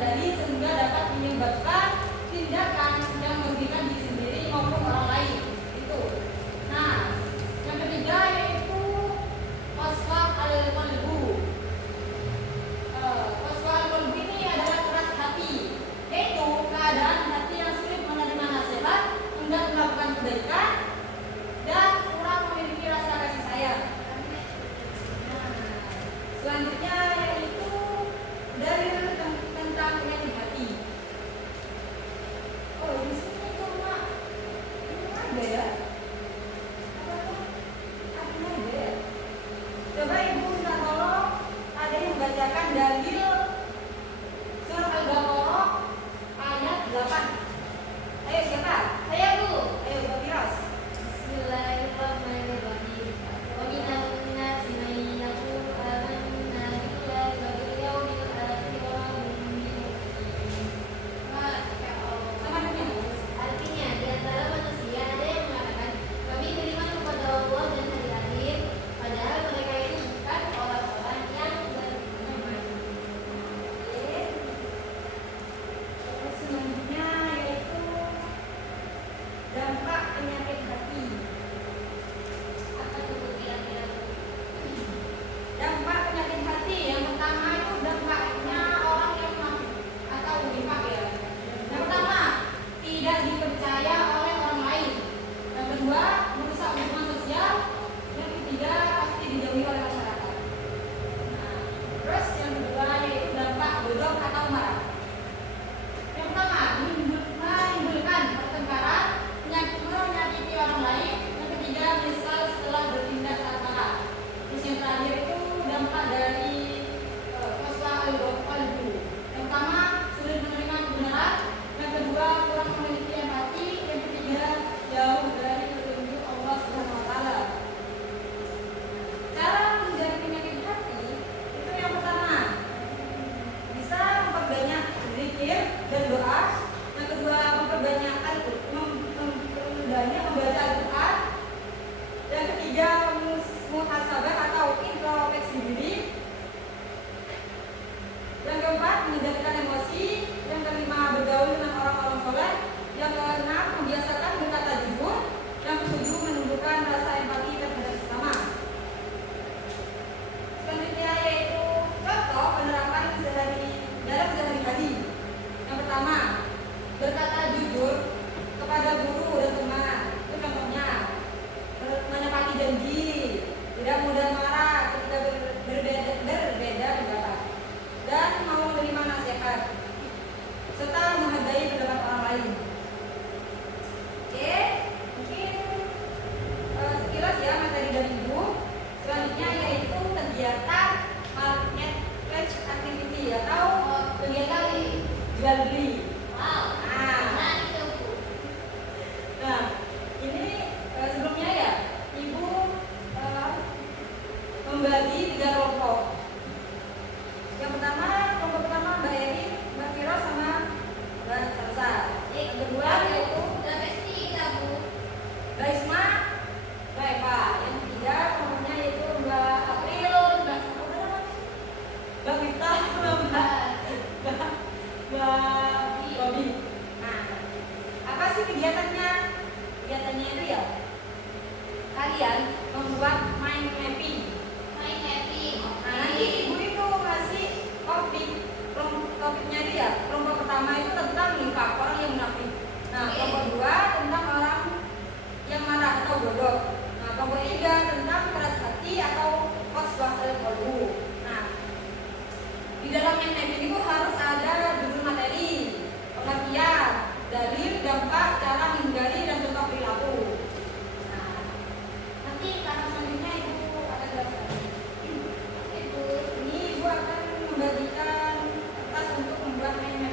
terkendali sehingga dapat menyebabkan tindakan yang merugikan diri sendiri maupun orang lain. Itu. Nah, yang ketiga yaitu qaswa al-qalbu. Qaswa al-qalbu ini adalah keras hati, yaitu keadaan hati yang sulit menerima nasihat, enggan melakukan kebaikan, dan kurang memiliki rasa kasih sayang. Selanjutnya yaitu dalil tentang penyakit hati. Oh, di sini cuma ada ya? Ada ya? Coba ibu minta tolong ada yang membacakan dalil surah Al-Baqarah ayat 8. Ayo siapa? Saya Bu. Ayo Bu Firas. Bismillahirrahmanirrahim. Wa minan nasi man yaqulu amanna billahi wa bil yawmil akhir wa hum bimu'minin. Sama dengan Artinya di antara manusia ada yang mengatakan kami beriman kepada Allah dan hari akhir, padahal mereka itu bukan orang-orang yang beriman. Oke. Terus selanjutnya yaitu dampak penyakit hati. Apa tuh kira-kira? Dampak penyakit hati yang pertama itu dampaknya orang yang munafik atau nifaq ya. Yang pertama, tidak dipercaya oleh orang lain. Yang kedua, merusak hubungan sosial. Yang ketiga, pasti dijauhi oleh masyarakat. Nah, terus yang kedua yaitu dampak bodoh atau marah. Yang pertama, menimbulkan pertengkaran, menyakiti orang lain. Yang ketiga, menyesal setelah bertindak saat marah. Terus yang terakhir itu dampak dari qaswa al-qalbu. Yang pertama, sulit menerima kebenaran. Yang kedua, kurang memiliki empati. Yang ketiga, jauh dari petunjuk Allah Subhanahu wa taala. Cara menjadi penyakit hati itu yang pertama, bisa memperbanyak zikir dan doa. Yang kedua, memperbanyak membaca Al-Quran. Yang ketiga, muhasabah atau introspeksi diri. Yang keempat, mengendalikan emosi. Yang kelima, bergaul dengan orang-orang soleh. Yang keenam, membiasakan berkata jujur. Yang ketujuh, menumbuhkan rasa empati terhadap sesama. Selanjutnya yaitu contoh penerapan dalam sehari-hari. Yang pertama, berkata jujur kepada guru dan teman. Itu contohnya. Menepati janji, tidak mudah marah ketika berbeda pendapat, dan mau menerima nasihat, serta menghargai pendapat orang lain. Oke, mungkin sekilas ya materi dari Ibu. Selanjutnya yaitu kegiatan market pledge activity atau kegiatan jual beli. Wow. Nah, itu Bu. Nah, ini sebelumnya ya, Ibu membagi 3 kelompok. Yang pertama, kelompok pertama Mbak Erin, Mbak Fira sama Mbak Salsa. Yang kedua yaitu Udah pasti kita Bu. Mbak Isma, Mbak Eva. Yang ketiga kelompoknya yaitu Mbak April, Mbak Miftah, Mbak Bobi. Nah, apa sih kegiatannya? Kegiatannya itu ya, kalian membuat mind mapping. Main mapping. Nah, nanti Ibu itu kasih topiknya itu ya. Kelompok pertama itu tentang nifaq, orang yang munafik. Nah, kelompok kedua tentang orang yang marah atau bodoh. Nah, kelompok tiga tentang keras hati atau qaswa al-qalbu. Nah, di dalam mind mapping itu harus ada judul materi, pengertian, dalil, dampak, cara menghindari, dan contoh perilaku. Nah, nanti karena selanjutnya Ibu akan jelaskan. Ini Ibu akan membagikan kertas untuk membuat mind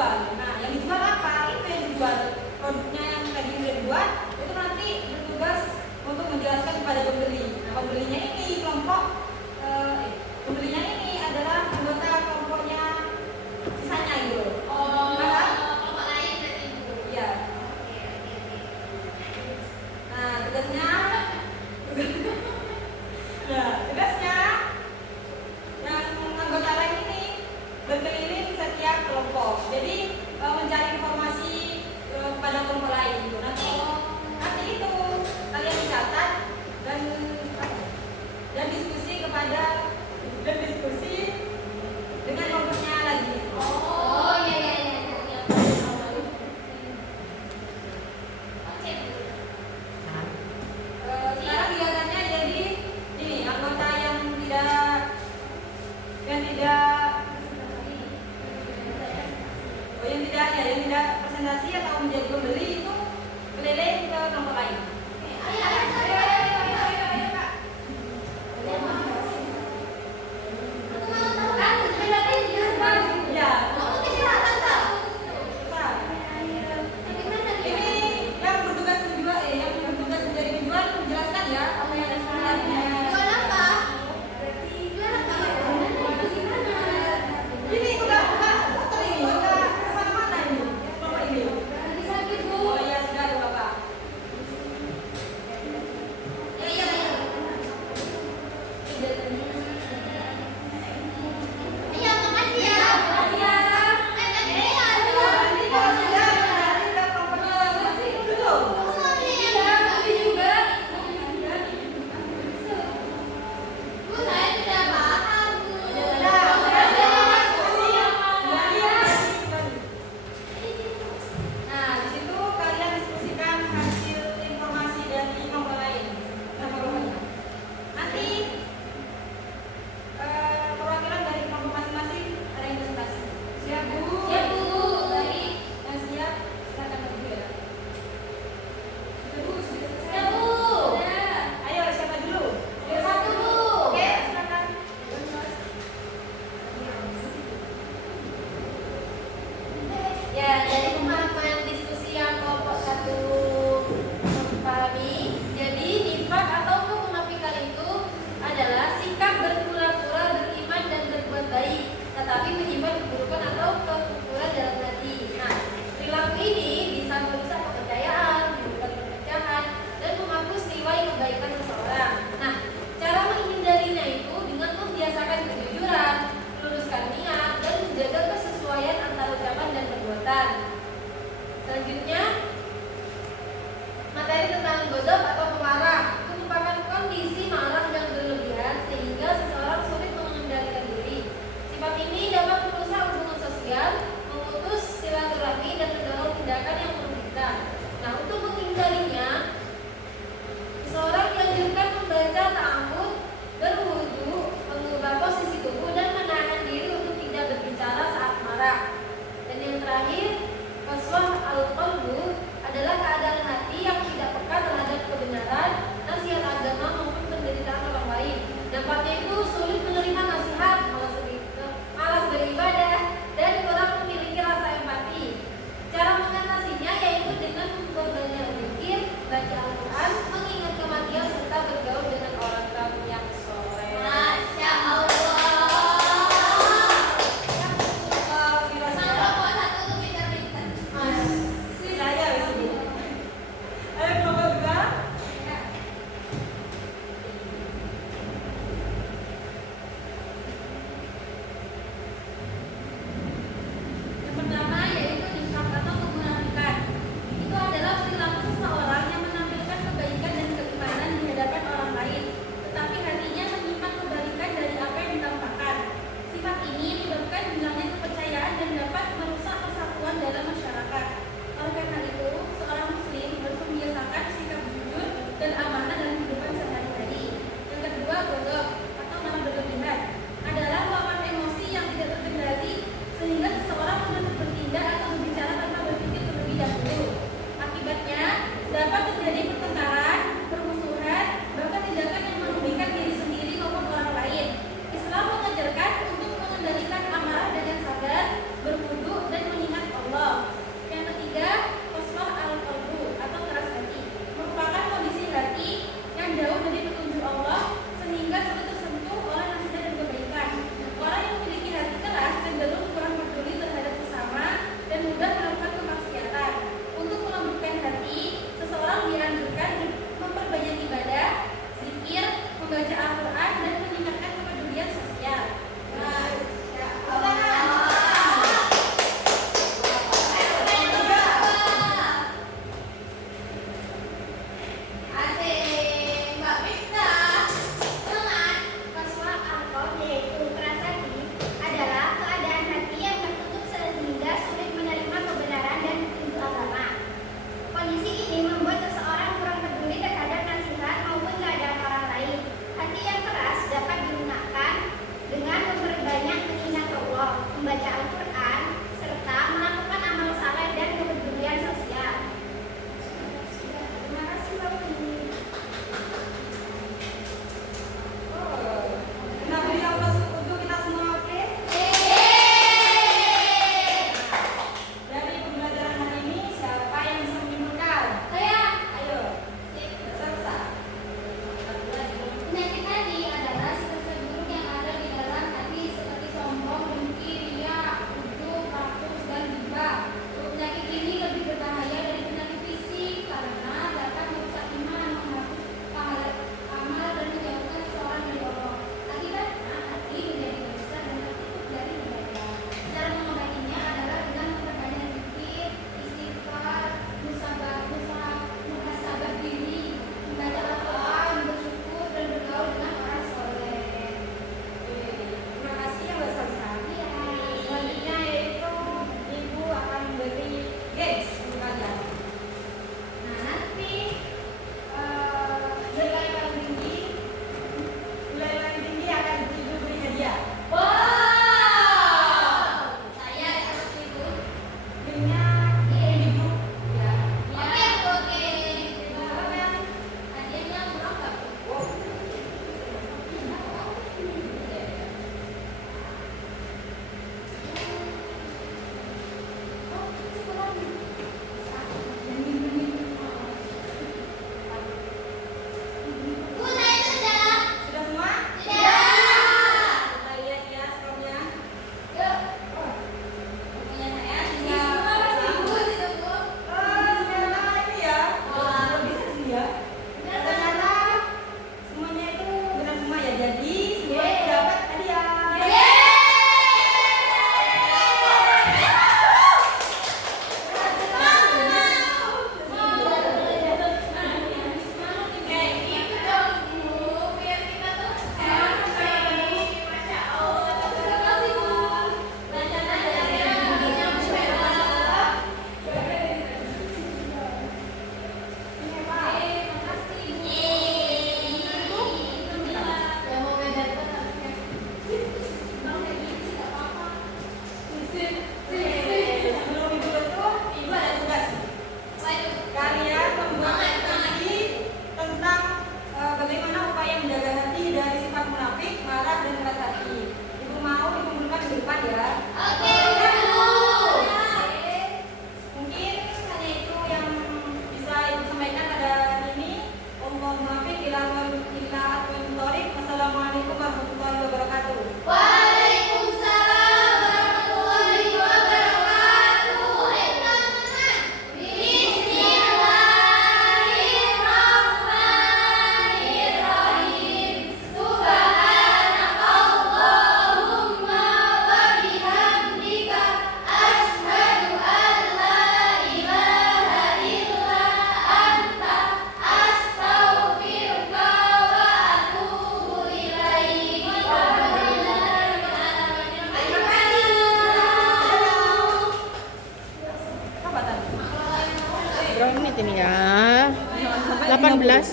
dijual. Nah, yang dijual apa? Itu yang dijual. Produknya yang tadi udah dibuat itu nanti bertugas untuk menjelaskan kepada pembeli. Nah, pembelinya ini pembelinya ini adalah anggota kelompoknya sisanya gitu. Oh, Paham? kelompok lain berarti Bu. Iya. Oke. Nah, tugasnya yang anggota lain ini berkeliling setiap kelompok. Jadi mencari informasi pada kelompok lain gitu. Nanti itu kalian dicatat dan diskusi dengan kelompoknya lagi. Oh, iya. Oke, Bu. Sekarang kelihatannya jadi ini anggota yang tidak presentasi atau menjadi pembeli itu keliling ke kelompok lain. Ayo,